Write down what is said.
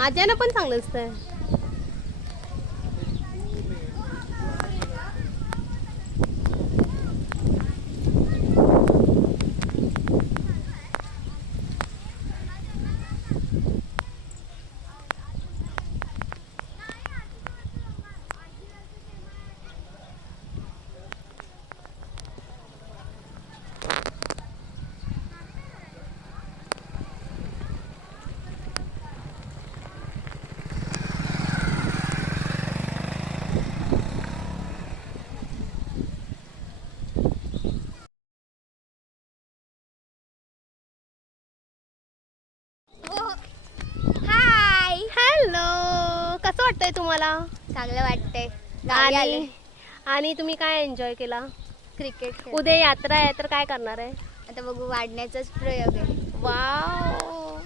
माझ्यानं पण चांगलं असतंय. हाय, हॅलो, कसं वाटतंय तुम्हाला? चांगलं वाटतंय. गावी आले. आणि तुम्ही काय एन्जॉय केला? क्रिकेट खेळ. उद्या यात्रा आहे तर काय करणार आहे? आता बघू, वाढण्याचाच प्रयोग आहे. वाव,